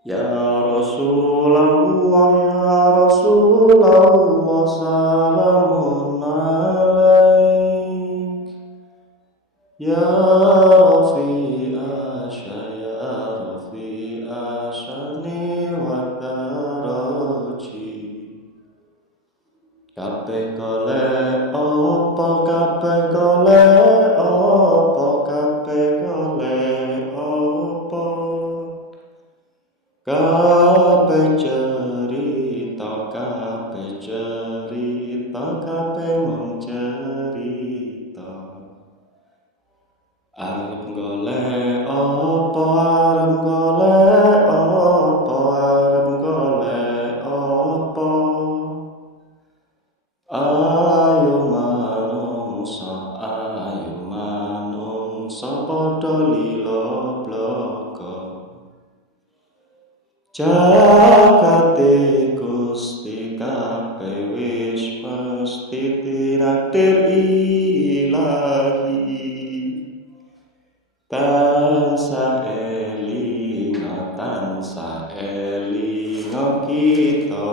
Ya Rasulullah, Ya Rasulullah, salamun alaik. Ya Rafi'a Ya Rafi'a Shani wa Karaji Kabeh kole opo Kabeh cerita kabeh cerita kabeh mung cerita. Arep golek apa arep golek apa arep golek apa. Ayo manungsa ayo manungsa padha lila blaka Jagate Gusti kabeh wis mesti diraktir ilahi. Tansah elinga tansah elinga kita